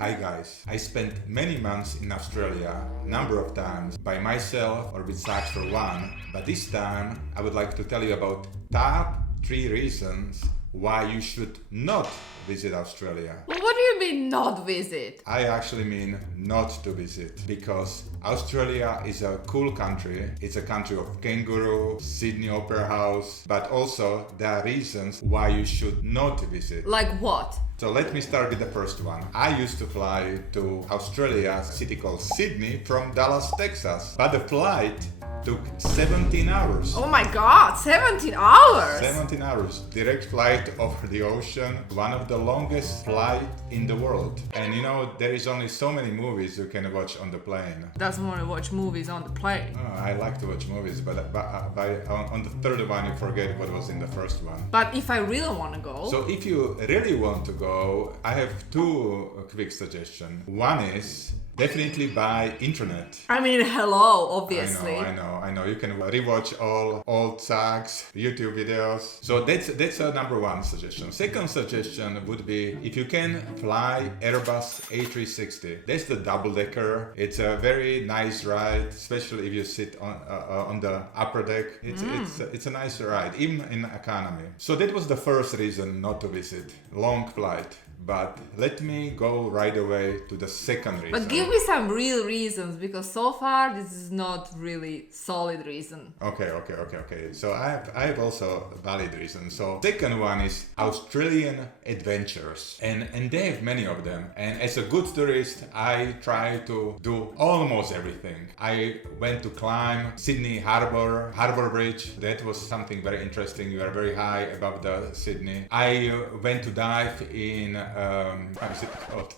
Hi guys, I spent many months in Australia, number of times, by myself or with Sachs for one, but this time I would like to tell you about top 3 reasons why you should not visit Australia. What do you mean not visit? I actually mean not to visit, because Australia is a cool country. It's a country of Kangaroo, Sydney Opera House, but also there are reasons why you should not visit. Like what? So let me start with the first one. I used to fly to Australia, a city called Sydney, from Dallas, Texas. But the flight took 17 hours. Oh my god, 17 hours! 17 hours. Direct flight over the ocean. One of the longest flight in the world. And you know, there is only so many movies you can watch on the plane. Doesn't want to watch movies on the plane. Oh, I like to watch movies, but on the third one you forget what was in the first one. But if I really want to go... So if you really want to go, I have 2 quick suggestions. One is definitely by internet. I mean, hello, obviously. I know. You can rewatch all OldSocks YouTube videos. So that's a number 1 suggestion. Second suggestion would be if you can fly Airbus A360. That's the double-decker. It's a very nice ride, especially if you sit on the upper deck. It's a nice ride, even in economy. So that was the first reason not to visit. Long flight. But let me go right away to the second reason. But give me some real reasons, because so far this is not really solid reason. Okay. So I have also valid reasons. So second one is Australian adventures. And they have many of them. And as a good tourist, I try to do almost everything. I went to climb Sydney Harbour Bridge. That was something very interesting. You are very high above the Sydney. I went to dive in how is it called?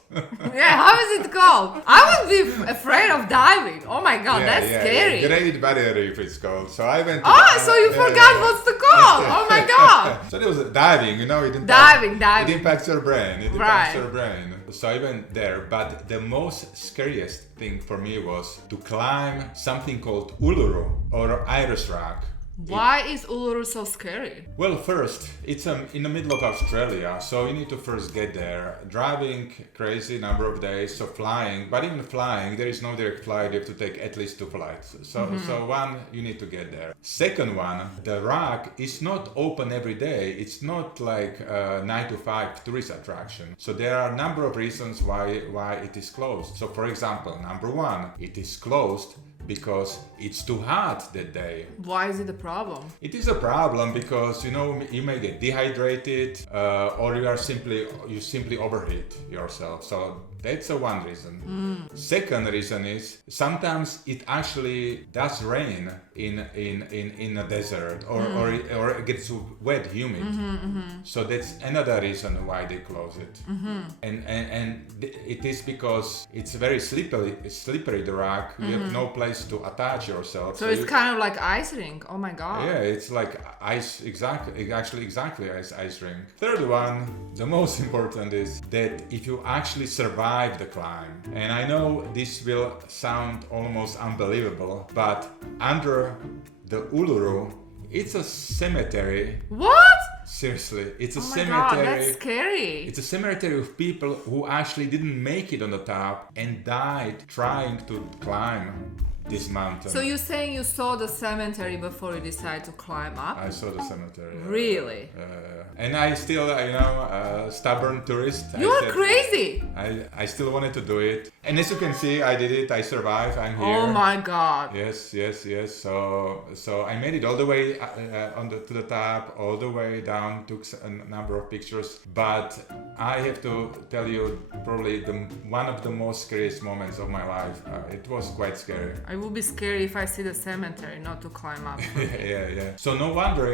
Yeah, how is it called? I would be afraid of diving. Oh my god, that's scary. Yeah. Great Barrier Reef it's called. So I went to so you forgot what's the call. Oh my god. So there was diving, you know, it Diving. It impacts your brain. Right. So I went there, but the most scariest thing for me was to climb something called Uluru or Ayers Rock. Why is Uluru so scary? Well, first, it's in the middle of Australia, so you need to first get there. Driving crazy number of days, so flying, but even flying, there is no direct flight, you have to take at least 2 flights. So one, you need to get there. Second one, the rock is not open every day. It's not like a 9 to 5 tourist attraction. So there are a number of reasons why it is closed. So for example, number 1, it is closed because it's too hot that day. Why is it a problem? It is a problem because you may get dehydrated or you simply overheat yourself. So that's one reason. Second reason is sometimes it actually does rain in a desert or it gets wet, humid. So that's another reason why they close it. And it is because it's very slippery the rock. You have no place to attach yourself. So it's kind of like ice rink. Oh my god. Yeah, it's like ice, exactly ice rink. Third one, the most important is that if you actually survive the climb, and I know this will sound almost unbelievable, but under the Uluru, it's a cemetery. What? Seriously, it's a cemetery. God, that's scary. It's a cemetery of people who actually didn't make it on the top and died trying to climb this mountain. So you're saying you saw the cemetery before you decided to climb up? I saw the cemetery. Really? And I still, stubborn tourist. You're crazy! I still wanted to do it. And as you can see, I did it. I survived. I'm here. Oh my god. Yes. So I made it all the way to the top, all the way down, took a number of pictures. But I have to tell you, probably one of the most scariest moments of my life. It was quite scary. It would be scary if I see the cemetery, not to climb up. Yeah. So no wonder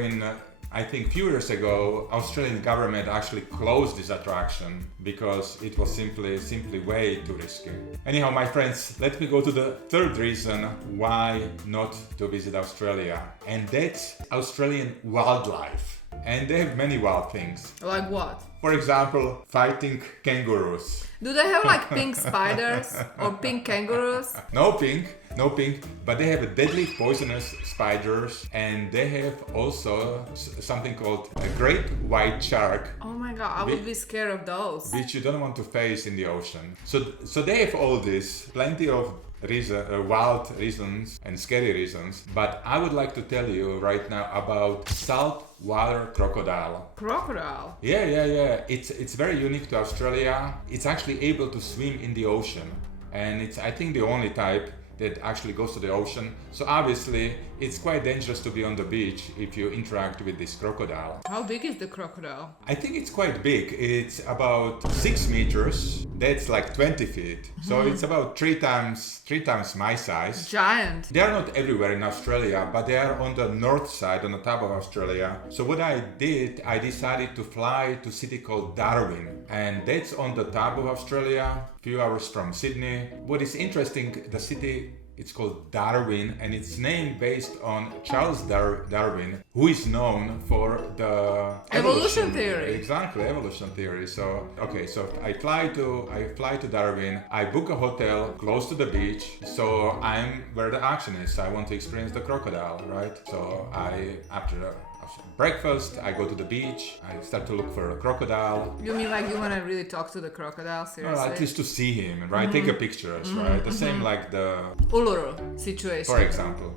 I think few years ago, Australian government actually closed this attraction because it was simply way too risky. Anyhow, my friends, let me go to the third reason why not to visit Australia. And that's Australian wildlife. And they have many wild things. Like what? For example, fighting kangaroos. Do they have like pink spiders or pink kangaroos? No pink. no pink, but they have deadly poisonous spiders, and they have also something called a great white shark. Oh my god, I would be scared of those. Which you don't want to face in the ocean. So they have all this, plenty of wild reasons and scary reasons, but I would like to tell you right now about saltwater crocodile. Crocodile? Yeah. It's very unique to Australia. It's actually able to swim in the ocean, and it's, I think, the only type that actually goes to the ocean. So obviously it's quite dangerous to be on the beach if you interact with this crocodile. How big is the crocodile? I think it's quite big. It's about 6 meters. That's like 20 feet. So it's about three times my size. Giant. They are not everywhere in Australia, but they are on the north side, on the top of Australia. So what I did, I decided to fly to a city called Darwin, and that's on the top of Australia, a few hours from Sydney. What is interesting, the city, it's called Darwin, and it's named based on Charles Darwin, who is known for the evolution theory. Exactly, evolution theory. So I fly to Darwin. I book a hotel close to the beach. So I'm where the action is. I want to experience the crocodile, right? So after breakfast, I go to the beach. I start to look for a crocodile. You mean like you want to really talk to the crocodile, seriously? Well, at least to see him, right? Take a pictures, right? The same like the Uluru situation. For example.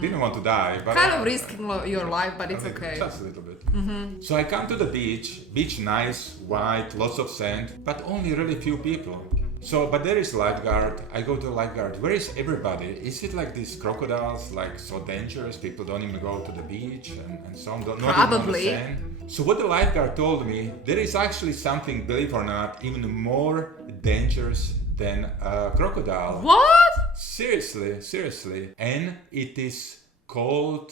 Didn't want to die, but kind of risking your life, but it's okay. Just a little bit. So I come to the beach. Beach nice, white, lots of sand, but only really few people. So, but there is lifeguard. I go to the lifeguard. Where is everybody? Is it like these crocodiles, like so dangerous? People don't even go to the beach and so on. Probably. So what the lifeguard told me, there is actually something, believe it or not, even more dangerous than a crocodile. What? Seriously. And it is called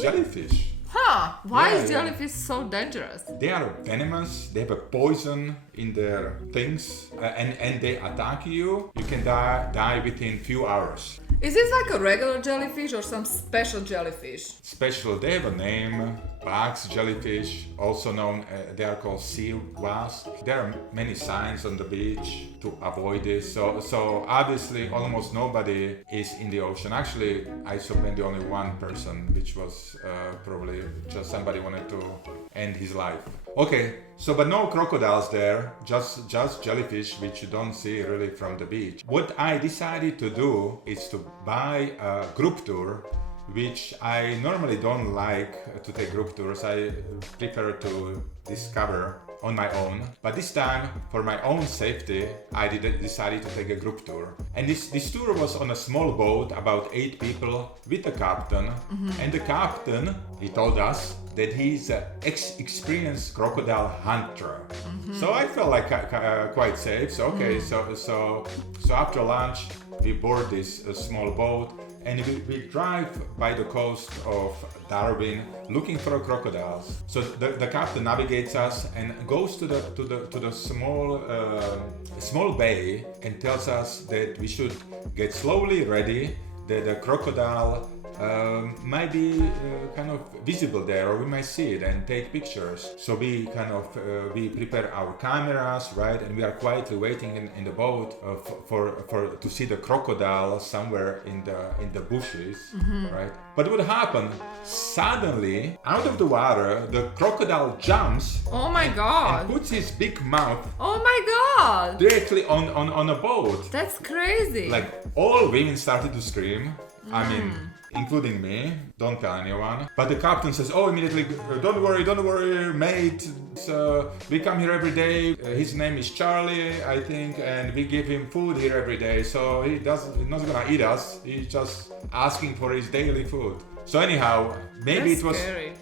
jellyfish. Huh? Why is jellyfish so dangerous? They are venomous. They have a poison in their things, and they attack you. You can die within few hours. Is this like a regular jellyfish or some special jellyfish? Special. They have a name. Box jellyfish, also known, they are called sea wasps. There are many signs on the beach to avoid this. So obviously almost nobody is in the ocean. Actually, I saw maybe only one person, which was probably just somebody wanted to end his life. Okay, so but no crocodiles there, just jellyfish, which you don't see really from the beach. What I decided to do is to buy a group tour, which I normally don't like to take group tours. I prefer to discover on my own. But this time, for my own safety, I decided to take a group tour. And this tour was on a small boat, about 8 people, with a captain. And the captain, he told us that he's an experienced crocodile hunter. So I felt like quite safe. So so after lunch, we board this small boat. And we drive by the coast of Darwin looking for crocodiles. So the captain navigates us and goes to the small bay and tells us that we should get slowly ready, that the crocodile might be kind of visible there, or we might see it and take pictures. So we we prepare our cameras, right, and we are quietly waiting in the boat for to see the crocodile somewhere in the bushes, right? But what happened? Suddenly, out of the water, the crocodile jumps. Oh my god! And puts his big mouth. Oh my god! Directly on a boat. That's crazy. Like all women started to scream. I mean, including me. Don't tell anyone. But the captain says, "Oh, immediately, don't worry, mate. We come here every day. His name is Charlie, I think, and we give him food here every day. So he's not gonna eat us. He's just asking for his daily food." So anyhow, maybe That's it was scary.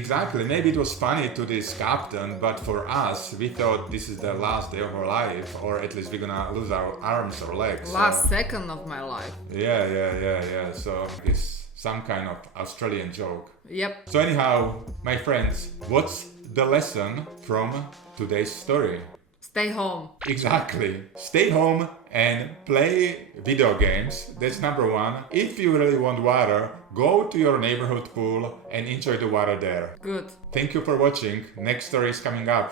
Exactly. Maybe it was funny to this captain, but for us, we thought this is the last day of our life, or at least we're gonna lose our arms or legs. Last second of my life. Yeah. So it's some kind of Australian joke. Yep. So anyhow, my friends, what's the lesson from today's story? Stay home. Exactly. Stay home and play video games. That's number one. If you really want water, go to your neighborhood pool and enjoy the water there. Good. Thank you for watching. Next story is coming up.